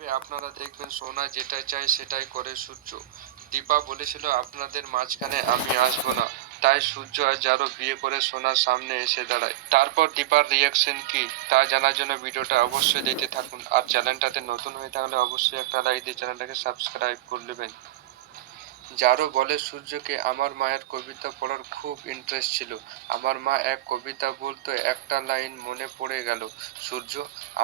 লাইফে আপনারা দেখবেন সোনা যেটা চায় সেটাই করে সূর্য। দীপা বলেছিল আপনাদের মাঝখানে আমি আসবো না, তাই সূর্য আর যারও বিয়ে করে সোনার সামনে এসে দাঁড়ায়। তারপর দীপার রিয়াকশন কি তা জানার জন্য ভিডিওটা অবশ্যই দেখতে থাকুন। আর চ্যানেলটাতে নতুন হয়ে থাকলে অবশ্যই একটা লাইক দিয়ে চ্যানেলটাকে সাবস্ক্রাইব করে নেবেন। যারও বলে সূর্যকে আমার মায়ের কবিতা পড়ার খুব ইন্টারেস্ট ছিল। আমার মা এক কবিতা বলতো, একটা লাইন মনে পড়ে গেল সূর্য।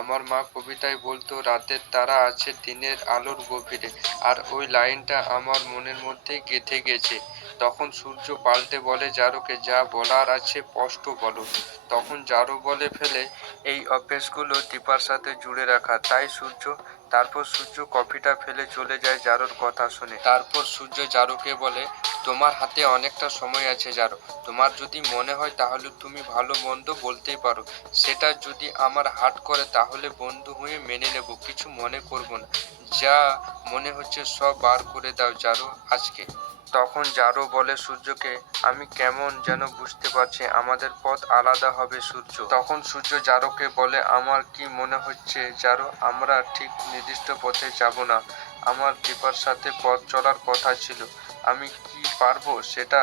আমার মা কবিতায় বলতো রাতের তারা আছে দিনের আলোর গভীরে, আর ওই লাইনটা আমার মনের মধ্যে গেঁথে গেছে। তখন সূর্য পাল্টে বলে জারুকে, যা বলার আছে স্পষ্ট বলো। তখন জারু বলে ফেলে, এই অভ্যেসগুলো দীপার সাথে জুড়ে রাখা, তাই সূর্য। তারপর সূর্য কফিটা ফেলে চলে যায় জারুর কথা শুনে। তারপর সূর্য জারুকে বলে, তোমার হাতে অনেকটা সময় আছে জারু, তোমার যদি মনে হয় তাহলে তুমি ভালো মন্দ বলতেই পারো। সেটা যদি আমার হার্ট করে তাহলে বন্ধু হয়ে মেনে নেব, কিছু মনে করব না। যা মনে হচ্ছে সব বার করে দাও জারু আজকে। তখন জারু বলে সূর্যকে, আমি কেমন যেন বুঝতে পারছি আমাদের পথ আলাদা হবে সূর্য। তখন সূর্য জারুকে বলে, আমার কি মনে হচ্ছে জারু, আমরা ঠিক নির্দিষ্ট পথে যাব না। আমার দীপার সাথে পথ চলার কথা ছিল। আমি কি পারবো সেটা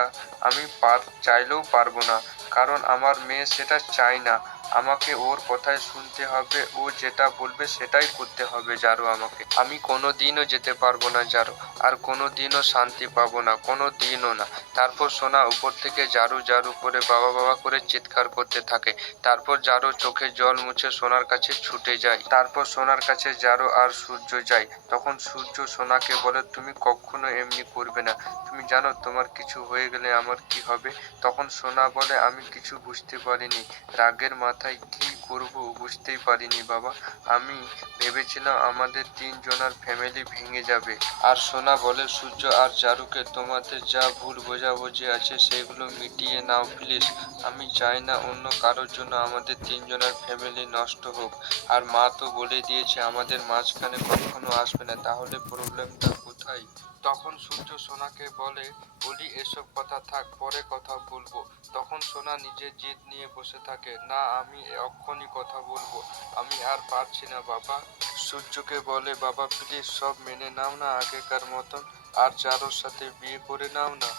আমি চাইলেও পারবো না, কারণ আমার মেয়ে সেটা চায় না। আমাকে ওর কথাই শুনতে হবে, ও যেটা বলবে সেটাই করতে হবে জারু আমাকে। আমি কোনো দিনও যেতে পারবো না জারু, আর কোনো দিনও শান্তি পাবো না, কোনো দিনও না। তারপর সোনা উপর থেকে জারু জারু করে বাবা বাবা করে চিৎকার করতে থাকে। তারপর জারু চোখে জল মুছে সোনার কাছে ছুটে যায়। তারপর সোনার কাছে জারু আর সূর্য যায়। তখন সূর্য সোনাকে বলে, তুমি কখনো এমনি করবে না, তুমি জানো তোমার কিছু হয়ে গেলে আমার কি হবে। তখন সোনা বলে, আমি কিছু বুঝতে পারিনি, রাগের মাথায় কি করব বুঝতেই পারিনি বাবা। আমি ভেবেছিলাম আমাদের তিনজনের ফ্যামিলি ভেঙে যাবে। আর সোনা বলে, সূর্য আর জারুকে, তোমাদের যা ভুল বোঝাবুঝি আছে সেগুলো মিটিয়ে নাও প্লিজ। আমি চাই না অন্য কারোর জন্য আমাদের তিনজনের ফ্যামিলি নষ্ট হোক। আর মা তো বলে দিয়েছে আমাদের মাঝখানে কখনো আসবে না, তাহলে প্রবলেমটা কোথায়। তখন সূর্য সোনাকে বলি এসব কথা থাক, পরে কথা বলবো। তখন সোনা নিজের জিদ নিয়ে বসে থাকে, না আমি এক্ষুনি কথা বলবো, আমি আর পারছি না বাবা। সূর্যকে বলে, বাবা প্লিজ সব মেনে নাও না আগেকার মতন, আর জারুর সাথে বিয়ে করে নাও না।